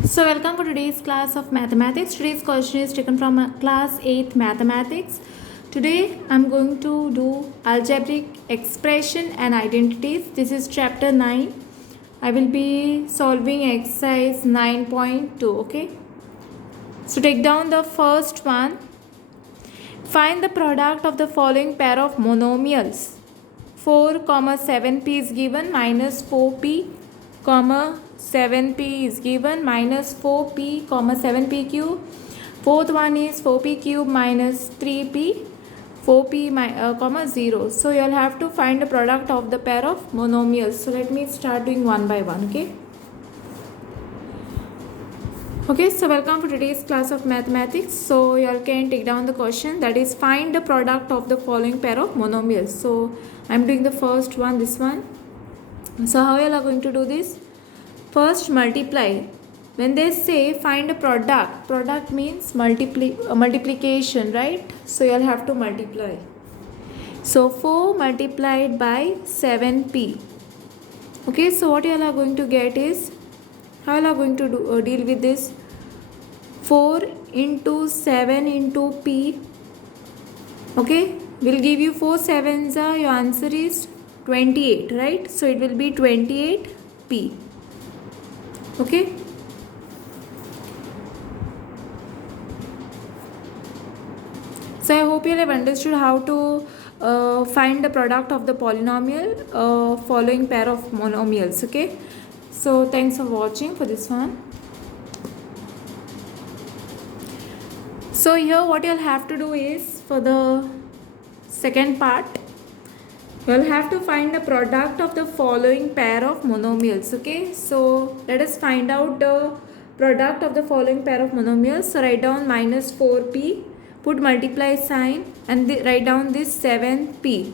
So welcome for today's class of mathematics. Today's question is taken from class 8 mathematics. Today I'm going to do algebraic expression and identities. This is chapter 9. I will be solving exercise 9.2. Okay. So take down the first one. Find the product of the following pair of monomials. 4, 7p is given, minus 4p, 7p is given, minus 4p, 7p cube. Fourth one is 4p cube minus 3p, 4p, 0. So you'll have to find the product of the pair of monomials. So let me start doing one by one, okay? Okay, so welcome for today's class of mathematics. So you all can take down the question, that is find the product of the following pair of monomials. So I'm doing the first one, this one. So how you all are going to do this? First multiply. When they say find a product means multiplication, right? So you all have to multiply. So 4 multiplied by 7p. Okay, so what you all are going to get is, how you are going to deal with this? 4 into 7 into p. Okay, will give you 4 sevens. Your answer is 28, right? So it will be 28p. Okay. So I hope you have understood how to find the product of the polynomial following pair of monomials. Okay. So thanks for watching for this one. So here what you'll have to do is, for the second part, you'll have to find the product of the following pair of monomials. Okay, so let us find out the product of the following pair of monomials. So write down minus 4p, put multiply sign, and write down this 7p.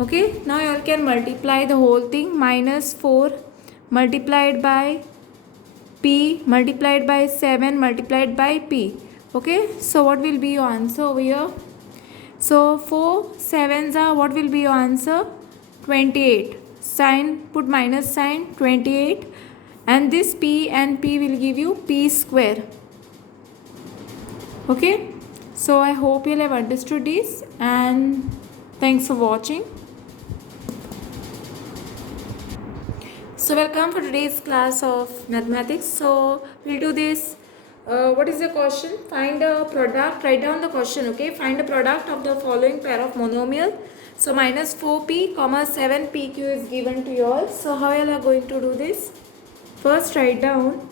Okay, now you all can multiply the whole thing. Minus 4 multiplied by p multiplied by 7 multiplied by p. Okay, so what will be your answer over here? So 4 sevens are, what will be your answer? 28. Sign, put minus sign, 28, and this p and p will give you p square. Okay, so I hope you have understood this, and thanks for watching. So welcome for today's class of mathematics. So we'll do this. What is the question? Find a product. Write down the question. Okay. Find a product of the following pair of monomial. So minus 4p, 7pq is given to you all. So how you all are going to do this? First write down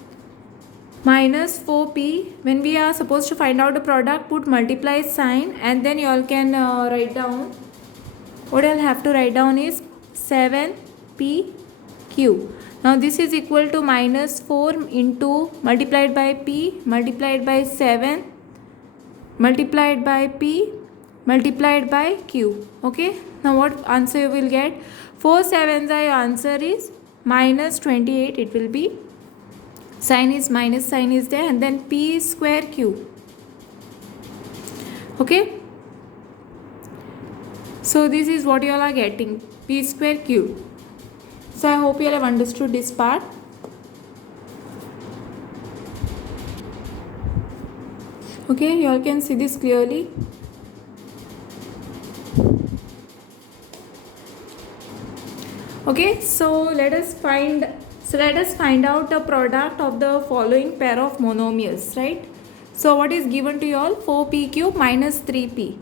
minus 4p. When we are supposed to find out the product, put multiply sign, and then you all can write down. What I'll have to write down is 7p q. Now this is equal to minus 4 into multiplied by p multiplied by 7 multiplied by p multiplied by q. Okay, now what answer you will get? 4 sevens are, your answer is minus 28. It will be, sign is minus sign is there, and then p square q. Okay, so this is what you all are getting, p square q. So I hope you all have understood this part. Okay, you all can see this clearly. Okay, so let us find out the product of the following pair of monomials, right? So what is given to you all? 4p cube minus 3p.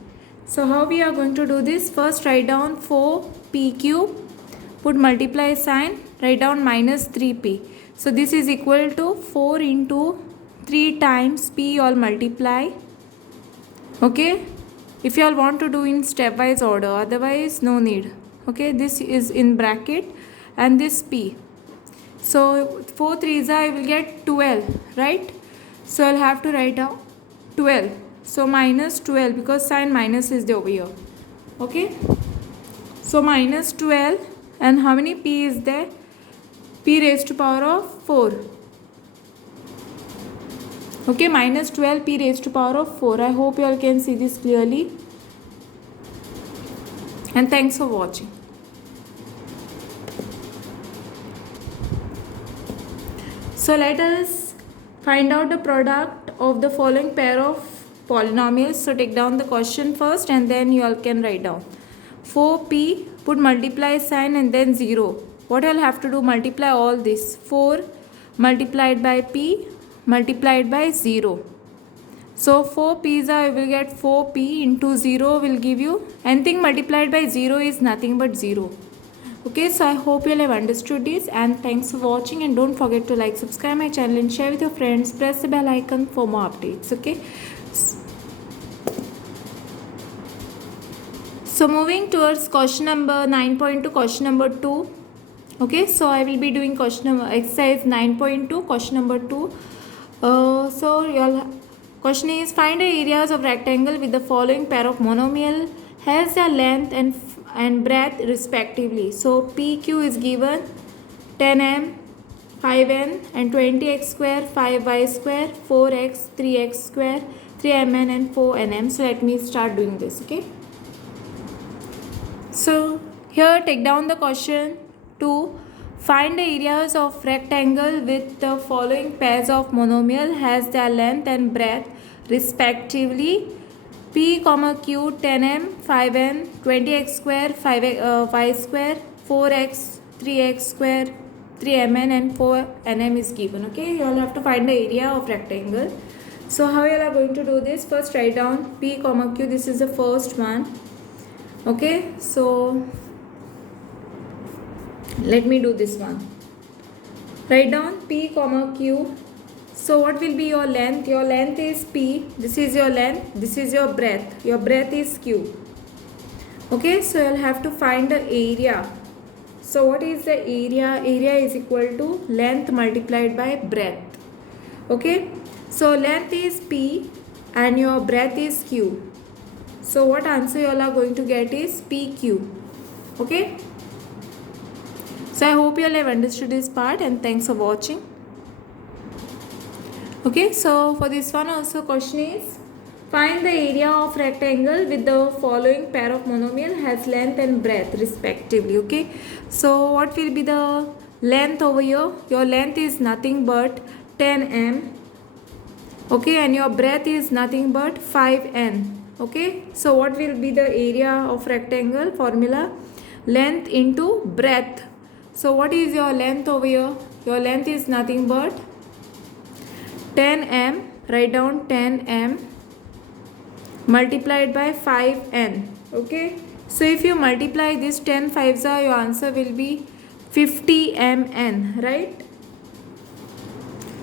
So how we are going to do this? First write down 4p cube, put multiply sign, write down minus 3p. So this is equal to 4 into 3 times p, all multiply. Okay, if you all want to do in stepwise order, otherwise no need. Okay, this is in bracket and this p. So 4 3s I will get 12, right? So I'll have to write down 12. So minus 12, because sign minus is there over here. Okay, so minus 12, and how many p is there? P raised to power of 4. Okay, minus 12 p raised to power of 4. I hope you all can see this clearly. And thanks for watching. So let us Find out the product of the following pair of polynomials. So take down the question first and then you all can write down. 4p, put multiply sign and then 0. What I'll have to do? Multiply all this. 4 multiplied by p multiplied by 0. So 4 pizza, you will get 4p into 0 will give you, anything multiplied by 0 is nothing but 0. Okay, so I hope you all have understood this, and thanks for watching, and don't forget to like, subscribe my channel and share with your friends. Press the bell icon for more updates. Okay. So moving towards question number 9.2, question number 2. Okay, so I will be doing question number exercise 9.2, question number 2. So your question is, find the areas of rectangle with the following pair of monomial has their length and breadth respectively. So PQ is given 10m, 5n and 20x square, 5y square, 4x, 3x square, 3mn and 4nm. So let me start doing this. Okay. So here take down the question to find the areas of rectangle with the following pairs of monomial has their length and breadth respectively. P, Q, 10m, 5n, 20x square, 5y square, 4x, 3x square, 3mn and 4nm is given. Okay, you all have to find the area of rectangle. So how you all are going to do this? First write down P, Q. This is the first one. Okay, so let me do this one. Write down P, Q. So what will be your length? Your length is P. This is your length. This is your breadth. Your breadth is Q. Okay, so you'll have to find the area. So what is the area? Area is equal to length multiplied by breadth. Okay, so length is P and your breadth is Q. So what answer you all are going to get is PQ. Okay. So I hope you all have understood this part, and thanks for watching. Okay, so for this one also question is, find the area of rectangle with the following pair of monomial has length and breadth respectively. Okay, so what will be the length over here? Your length is nothing but 10m. Okay, and your breadth is nothing but 5n. Okay, so what will be the area of rectangle? Formula, length into breadth. So what is your length over here? Your length is nothing but 10m. Write down 10m multiplied by 5n. Okay, so if you multiply this 10 5s, your answer will be 50mn, right?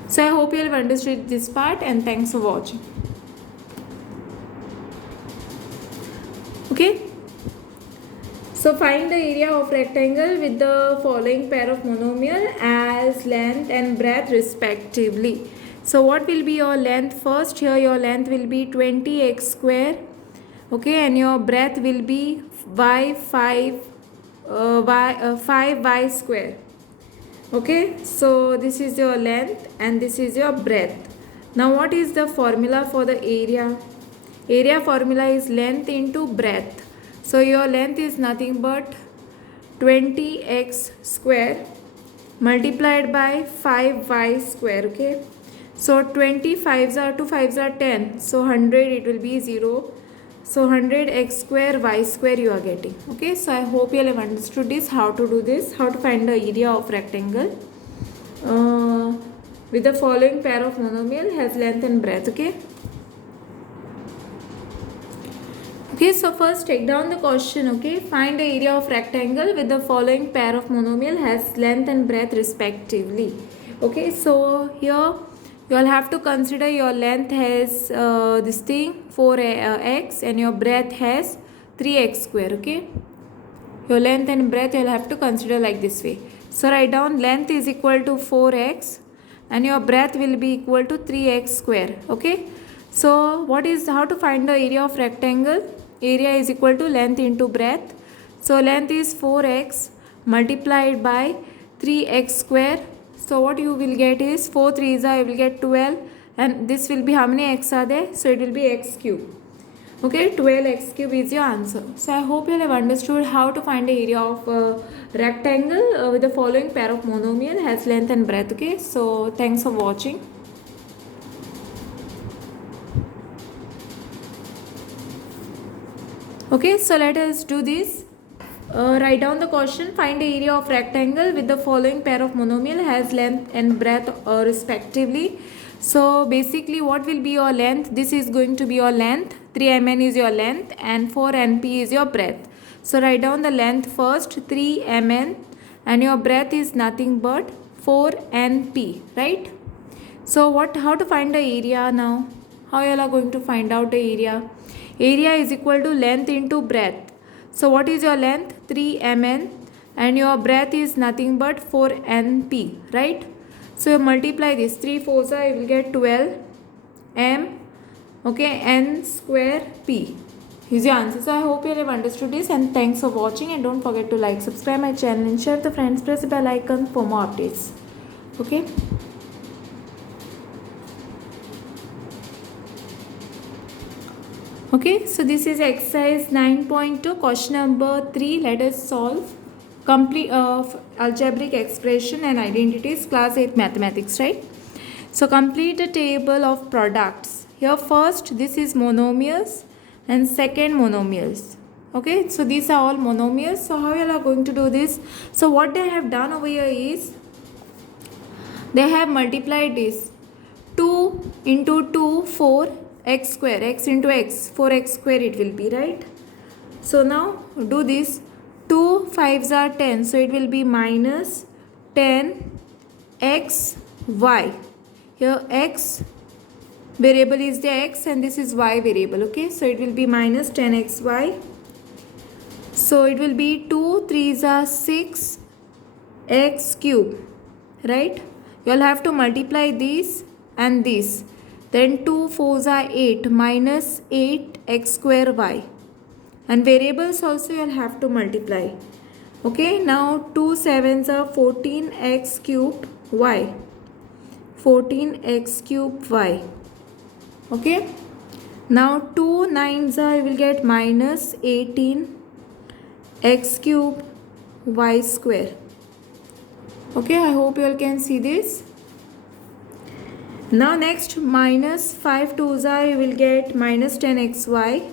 So I hope you have understood this part, and thanks for watching. Okay, so find the area of rectangle with the following pair of monomial as length and breadth respectively. So what will be your length? First here your length will be 20x square. Okay, and your breadth will be 5y square. Okay, so this is your length and this is your breadth. Now what is the formula for the area? Area formula is length into breadth. So your length is nothing but 20x square multiplied by 5y square. Okay, so 2 5s are 10, so 100 it will be 0. So 100x square y square you are getting. Okay, so I hope you all have understood this, how to do this, how to find the area of rectangle with the following pair of monomial has length and breadth. Okay. Okay, so first take down the question. Okay, find the area of rectangle with the following pair of monomial has length and breadth respectively. Okay, so here you all have to consider your length has this thing 4x and your breadth has 3x square. Okay, your length and breadth you will have to consider like this way. So write down length is equal to 4x and your breadth will be equal to 3x square. Okay, so what is, how to find the area of rectangle? Area is equal to length into breadth. So length is 4x multiplied by 3x square. So what you will get is 4 3s you will get 12, and this will be how many x are there? So it will be x cube. Okay, 12x cube is your answer. So I hope you have understood how to find the area of rectangle with the following pair of monomial has length and breadth. Okay, so thanks for watching. Okay, so let us do this. Write down the question. Find the area of rectangle with the following pair of monomial has length and breadth respectively. So basically what will be your length? This is going to be your length. 3 mn is your length and 4 np is your breadth. So write down the length first, 3 mn, and your breadth is nothing but 4 np, right? So how to find the area now? How you all are going to find out the area? Area is equal to length into breadth. So what is your length? 3 mn, and your breadth is nothing but 4 np, right? So you multiply this. 3 4s you will get 12 m, okay, n square p is your answer. So I hope you have understood this, and thanks for watching, and don't forget to like, subscribe my channel and share with the friends. Press the bell icon for more updates. Okay. Okay, so this is exercise 9.2, question number 3. Let us solve complete algebraic expression and identities, class 8 mathematics, right? So complete the table of products. Here first, this is monomials, and second monomials. Okay, so these are all monomials. So how you are going to do this? So what they have done over here is they have multiplied this 2 into 2, 4 x square, x into x, 4x square it will be, right? So now do this. 2 5s are 10, so it will be minus 10 x y. Here x variable is the x and this is y variable, okay? So it will be minus 10 xy. So it will be 2 3s are 6 x cube, right? You all have to multiply this and this. Then 2 4s are 8 minus 8 x square y. And variables also you will have to multiply. Okay, now 2 7s are 14 x cube y. 14 x cube y. Okay, now 2 9s are, you will get minus 18 x cube y square. Okay, I hope you all can see this. Now next, minus 5 2s are, you will get minus 10 xy.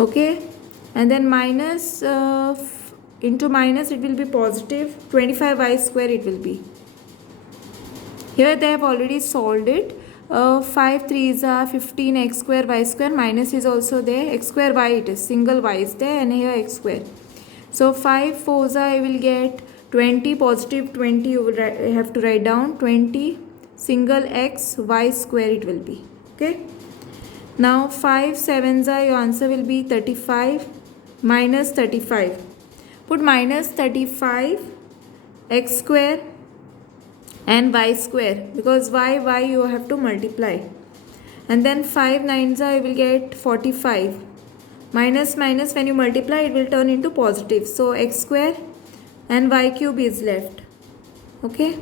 Okay, and then minus into minus it will be positive 25 y square it will be. Here they have already solved it. 5 3s are 15 x square y square, minus is also there, x square y it is, single y is there, and here x square. So 5 4s are, you will get 20, positive 20 you will have to write down, 20 single x y square it will be. Okay, now 5 7s are, your answer will be 35 minus 35. Put minus 35 x square and y square, because y you have to multiply. And then 5 9s are, you will get 45. Minus minus when you multiply it will turn into positive. So x square and y cube is left. Okay,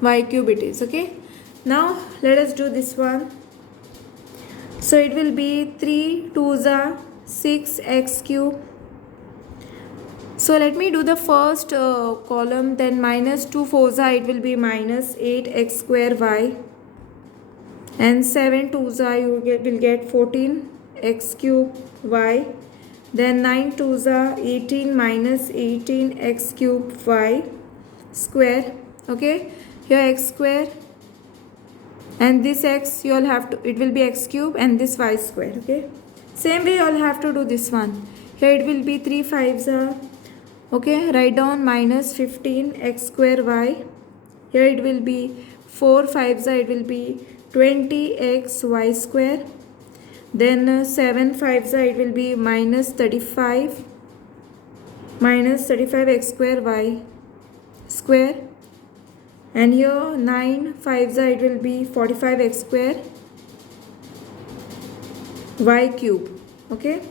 y cube it is. Okay, now let us do this one. So it will be 3 2s are 6 x cube. So let me do the first column, then minus 2 4s are, it will be minus 8 x square y, and 7 2s are, you will get 14 x cube y. Then 9 2s are 18 minus 18 x cube y square. Okay, here x square and this x you all have to, it will be x cube, and this y square. Okay, same way you all have to do this one. Here it will be 3 5s are, okay, write down minus 15 x square y. Here it will be 4 5s are, it will be 20 x y square. Then 7 5s are, it will be minus 35 x square y square. And here 9 5s are, it will be 45 x square y cube. Okay,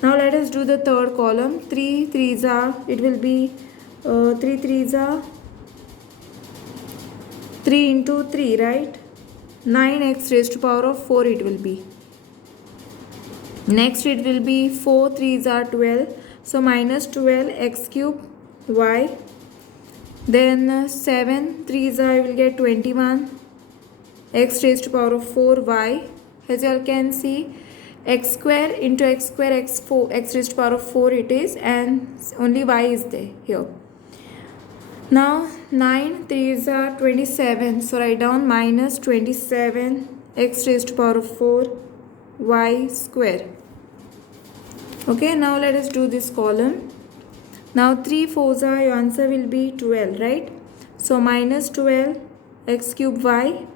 now let us do the third column. 3 3s are, it will be 3 3s are 3 into 3, right? 9x raised to power of 4 it will be. Next it will be 4 3s are 12, so minus 12 x cube y. Then 7 3s are, you will get 21 x raised to power of 4 y. As you all can see, x square into x square x raised to power of 4 it is, and only y is there here. Now 9 3s are 27, so write down minus 27 x raised to power of 4 y square. Okay, now let us do this column. Now 3 4s are, your answer will be 12, right? So minus 12 x cube y,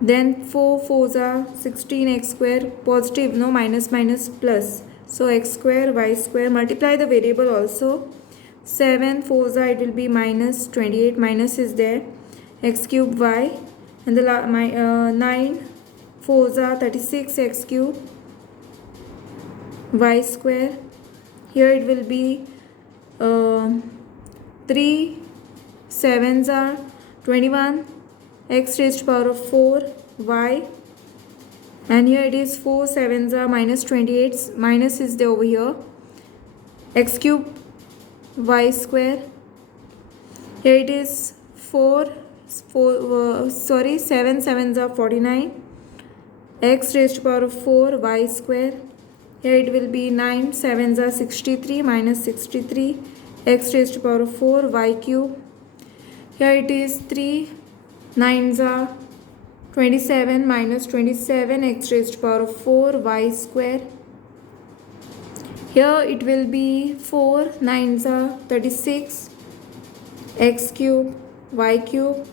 then 4 4s are 16 x square, positive, no, minus minus plus, so x square y square, multiply the variable also. 7 4s are, it will be minus 28, minus is there, x cube y, and the 9 4s are 36 x cube y square. Here it will be 3 7s are 21 x raised to power of 4 y, and here it is 4 7s are minus 28, minus is there over here, x cube y square. Here it is 7 7s are 49 x raised to power of 4 y square. Here it will be 9 7s are 63 minus 63 x raised to power of 4 y cube. Here it is 3 9s are 27 minus 27 x raised to power of 4 y square. Here it will be 4 9s are 36 x cube y cube,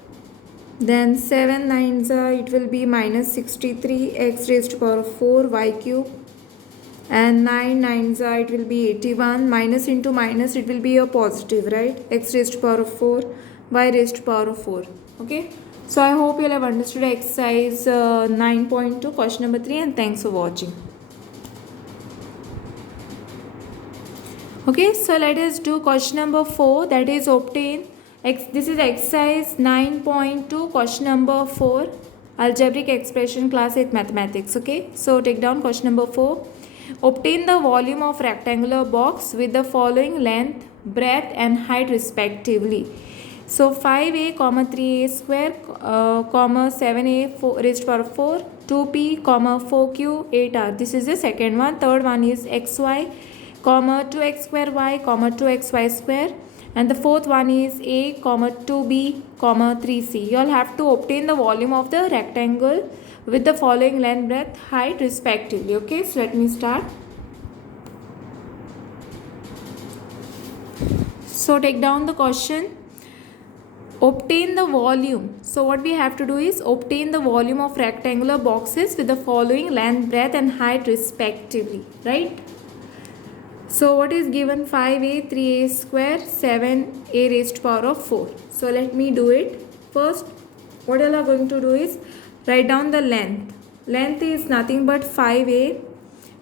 then 7 9s are, it will be minus 63 x raised to power of 4 y cube, and 9 9s are, it will be 81, minus into minus it will be a positive, right? X raised to power of 4 y raised to power of 4. Okay, so I hope you all have understood exercise 9.2 question number 3, and thanks for watching. Okay, so let us do question number 4, that is obtain this is exercise 9.2 question number 4, algebraic expression class 8 mathematics. Okay, so take down question number 4. Obtain the volume of rectangular box with the following length, breadth and height respectively. So 5a, 3a square, 7a raised to power 4, 2p, 4q, 8r. This is the second one. Third one is xy, 2x square y, 2xy square. And the fourth one is a, 2b, 3c. You all have to obtain the volume of the rectangle with the following length, breadth, height respectively. Okay, so let me start. So take down the question. Obtain the volume. So what we have to do is obtain the volume of rectangular boxes with the following length, breadth and height respectively, right? So what is given? 5a, 3a square, 7a raised to power of 4. So let me do it. First, what you are going to do is write down the length. Length is nothing but 5a.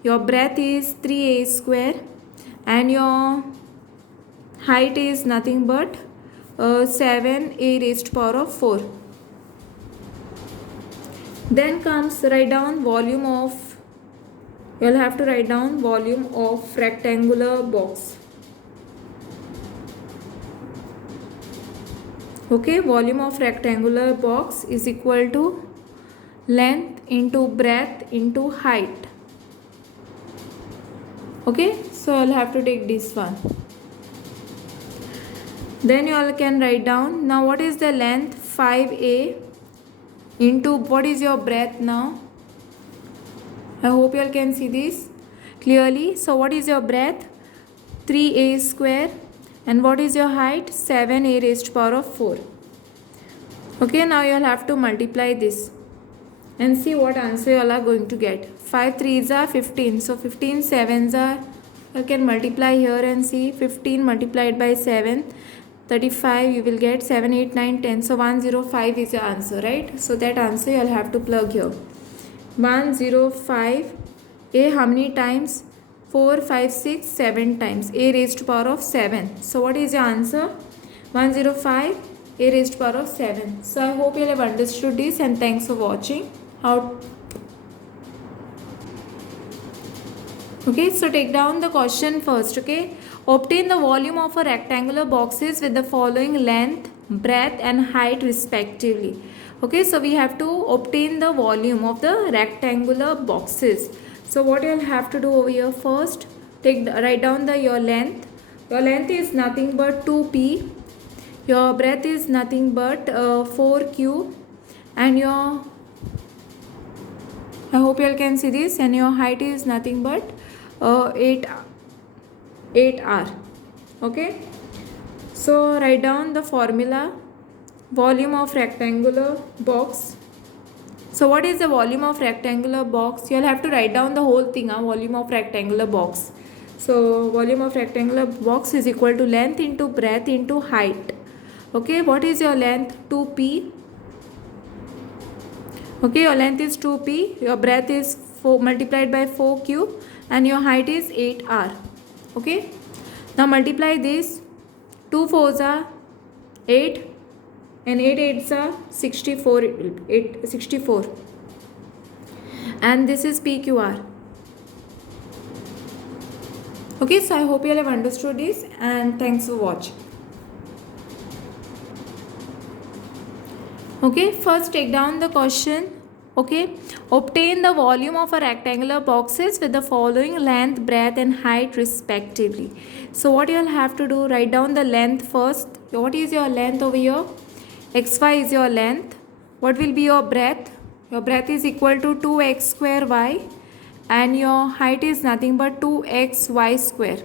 Your breadth is 3a square. And your height is nothing but 7a raised to power of 4. Then comes write down volume of, you will have to write down volume of rectangular box. Okay, volume of rectangular box is equal to length into breadth into height. Okay, so I'll have to take this one. Then you all can write down, now what is the length? 5a into what is your breadth now? I hope you all can see this clearly. So what is your breadth? 3a square. And what is your height? 7a raised to power of 4. Okay, now you all have to multiply this and see what answer you all are going to get. 5 3s are 15. So 15 7s are, you can multiply here and see 15 multiplied by 7. 35, you will get 7 8 9 10. So 105 is your answer, right? So that answer you all have to plug here. 105. A how many times? 4 5 6 7 times. A raised to power of 7. So what is your answer? 105 a raised to power of 7. So I hope you have understood this, and thanks for watching. Okay, so take down the question first. Okay, obtain the volume of a rectangular boxes with the following length, breadth and height respectively. Okay, so we have to obtain the volume of the rectangular boxes So what you'll have to do over here, first write down your length. Your length is nothing but 2p. Your breadth is nothing but 4q, and your, I hope you all can see this, and your height is nothing but 8r. Okay, so write down the formula. Volume of rectangular box. So what is the volume of rectangular box? You'll have to write down the whole thing, volume of rectangular box. So volume of rectangular box is equal to length into breadth into height. Okay, what is your length? 2p. Okay, your length is 2p, your breadth is 4 multiplied by 4q, and your height is 8r. Okay, now multiply this. 2 4s are 8, and 8 8s are 64. 64, and this is PQR. Okay, so I hope you all have understood this, and thanks for watching. Okay, first take down the question. Okay, obtain the volume of a rectangular boxes with the following length, breadth and height respectively. So what you will have to do, write down the length first. What is your length over here? XY is your length. What will be your breadth? Your breadth is equal to 2x square y, and your height is nothing but 2xy square.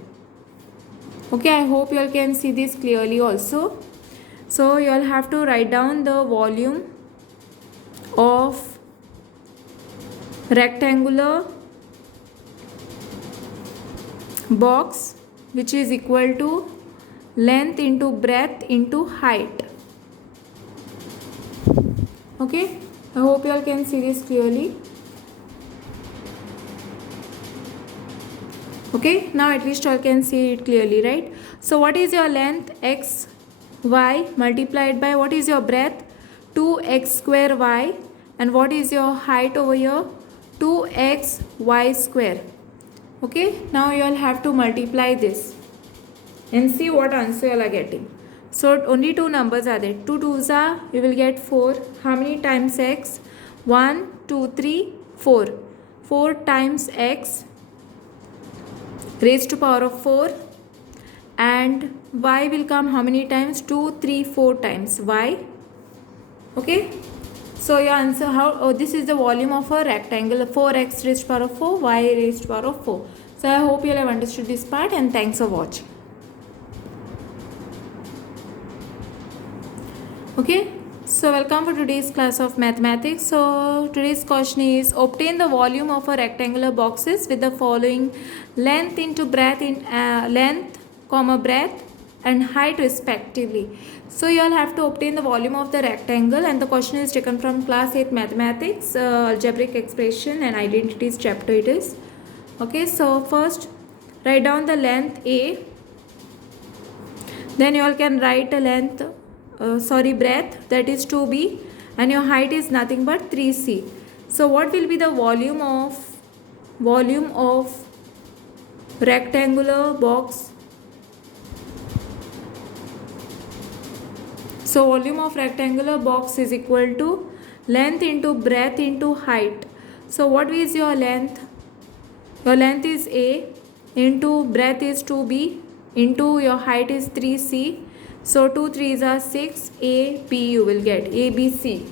Okay, I hope you all can see this clearly also. So you all have to write down the volume of rectangular box, which is equal to length into breadth into height. Okay, I hope you all can see this clearly. Okay, now at least you all can see it clearly, right? So what is your length? X y multiplied by what is your breadth? 2x square y, and what is your height over here? 2x y square. Okay, now you all have to multiply this and see what answer you all are getting. So only two numbers are there. 2 2s are, you will get 4. How many times x? 1 2 3 4. 4 times x raised to power of 4, and y will come how many times? 2 3 4 times y. Okay, so your answer, this is the volume of a rectangle, 4x raised to power of 4, y raised to power of 4. So I hope you all have understood this part, and thanks for watching. Okay, so welcome for today's class of mathematics. So today's question is, obtain the volume of a rectangular boxes with the following length into breadth in length comma breadth and height respectively. So you all have to obtain the volume of the rectangle, and the question is taken from class 8 mathematics, algebraic expression and identities chapter it is. Okay, so first write down the length A, then you all can write a length breadth, that is 2b, and your height is nothing but 3c. So what will be the volume of rectangular box? So volume of rectangular box is equal to length into breadth into height. So what is your length? Your length is A, into breadth is 2b, into your height is 3c. So 2 3s are 6, A, B you will get, A, B, C.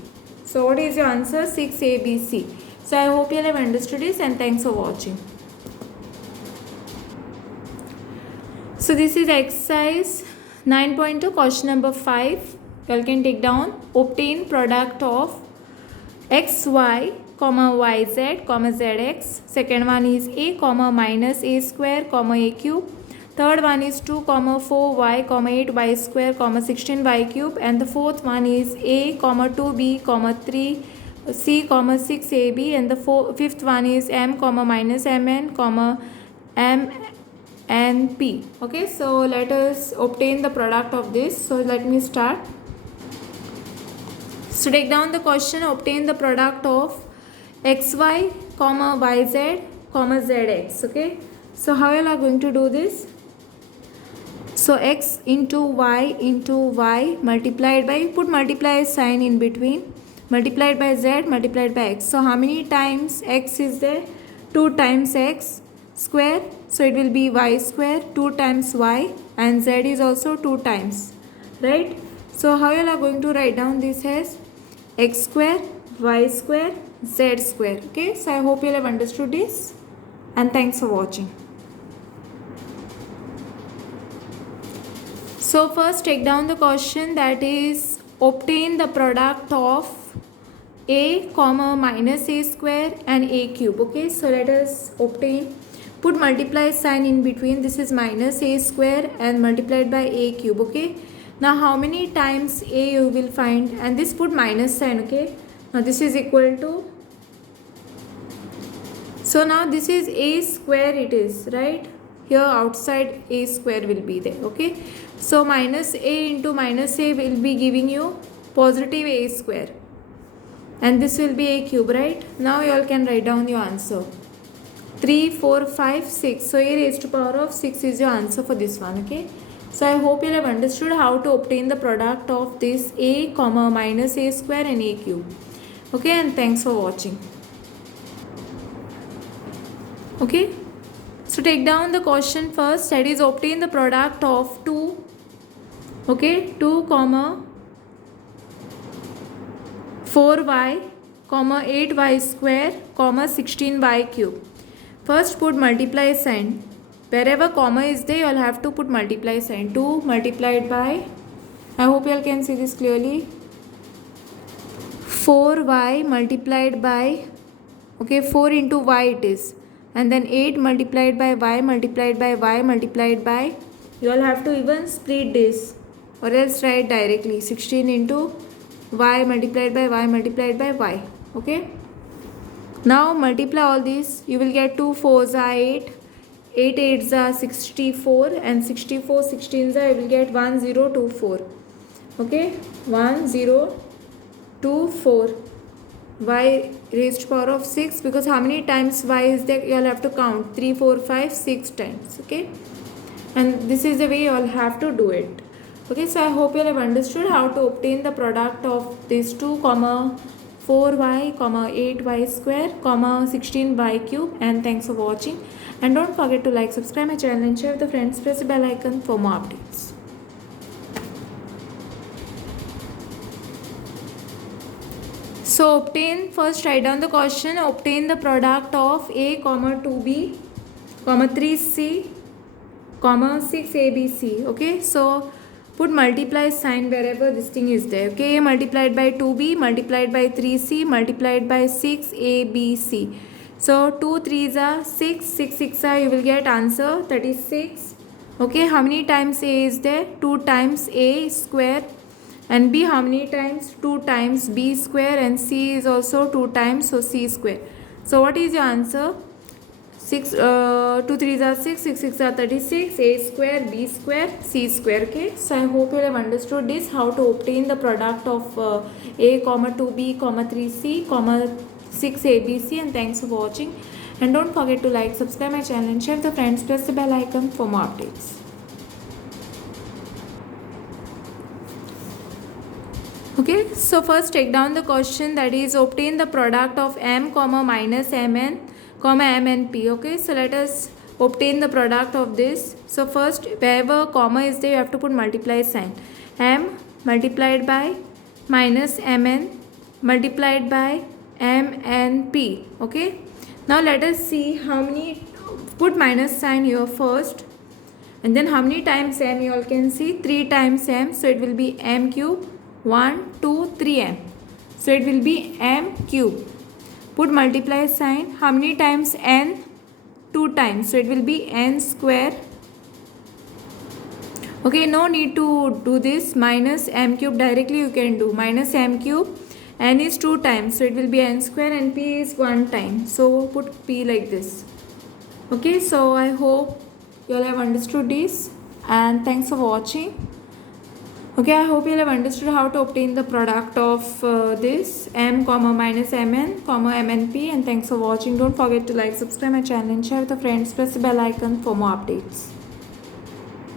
So what is your answer? 6, A, B, C. So I hope you all have understood this, and thanks for watching. So this is exercise 9.2, question number 5. You all can take down, obtain product of xy comma yz comma zx. Second one is a comma minus a square comma a cube. Third one is 2 comma 4y comma 8y square comma 16y cube, and the fourth one is a comma 2b comma 3c comma 6ab, and the fifth one is m comma minus mn comma m and p. Okay, so let us obtain the product of this. So let me start. So take down the question, obtain the product of xy comma yz comma zx. Okay, so how you are going to do this? So x into y multiplied by, put multiply sign in between, multiplied by z multiplied by x. So how many times x is there? 2 times x square, so it will be y square, 2 times y, and z is also 2 times, right? So how you are going to write down this as x square, y square, z square. Okay, so I hope you have understood this, and thanks for watching. So first take down the question, that is obtain the product of a comma minus a square and a cube. Okay, so let us obtain, put multiply sign in between, this is minus a square and multiplied by a cube. Okay, now how many times a you will find, and this put minus sign. Okay, now this is equal to, so now this is a square, it is right here, outside a square will be there. Okay, so minus a into minus a will be giving you positive a square, and this will be a cube, right? Now you all can write down your answer, 3, 4, 5, 6. So a raised to power of 6 is your answer for this one. Okay, so I hope you have understood how to obtain the product of this a comma minus a square and a cube. Okay, and thanks for watching. Okay, so take down the question first, that is obtain the product of 2, okay, 2 comma 4y comma 8y square comma 16y cube. First put multiply sign, wherever comma is there you all have to put multiply sign. 2 multiplied by, I hope you all can see this clearly, 4y multiplied by, okay, 4 into y it is, and then 8 multiplied by y multiplied by y multiplied by, you all have to even split this or else write directly, 16 into y multiplied by y multiplied by y. Okay, now multiply all these, you will get 2 4s are 8, 8 8s are 64, and 64 16s are, you will get 1024. Okay, 1024 y raised to power of 6, because how many times y is there you all have to count, 3 4 5 6 times. Okay, and this is the way you all have to do it. Okay, so I hope you all have understood how to obtain the product of this 2 comma 4y comma 8y square comma 16y cube, and thanks for watching, and don't forget to like, subscribe my channel, and share with the friends, press the bell icon for more updates. So obtain, first write down the question, obtain the product of a comma 2b comma 3c comma 6abc. Okay, so put multiply sign wherever this thing is there. Okay, a multiplied by 2b multiplied by 3c multiplied by 6abc. So 2 3s are 6, 6 6 are, you will get answer 36. Okay, how many times a is there? 2 times a square, and b how many times? 2 times b square, and c is also 2 times, so c square. So what is your answer? 6 2 3s are 6, 6 6 are 36, a square, b square, c square. Okay, so I hope you have understood this, how to obtain the product of a comma 2b comma 3c comma 6abc, and thanks for watching, and don't forget to like, subscribe my channel, and share with the friends, press the bell icon for more updates. Okay, so first take down the question, that is obtain the product of m comma minus mn comma mn p. Okay, so let us obtain the product of this. So first, wherever comma is there you have to put multiply sign, m multiplied by minus mn multiplied by mnp. Okay, now let us see how many, put minus sign here first, and then how many times m you all can see, 3 times m, so it will be m cube, 1 2 3 m, so it will be m cube. Put multiply sign, how many times n? 2 times, so it will be n square. Okay, no need to do this minus m cube, directly you can do minus m cube, n is 2 times, so it will be n square, and p is 1 time, so put p like this. Okay, so I hope you all have understood this, and thanks for watching. Okay, I hope you have understood how to obtain the product of this m comma minus mn comma mnp, and thanks for watching. Don't forget to like, subscribe my channel, and share with the friends, press the bell icon for more updates.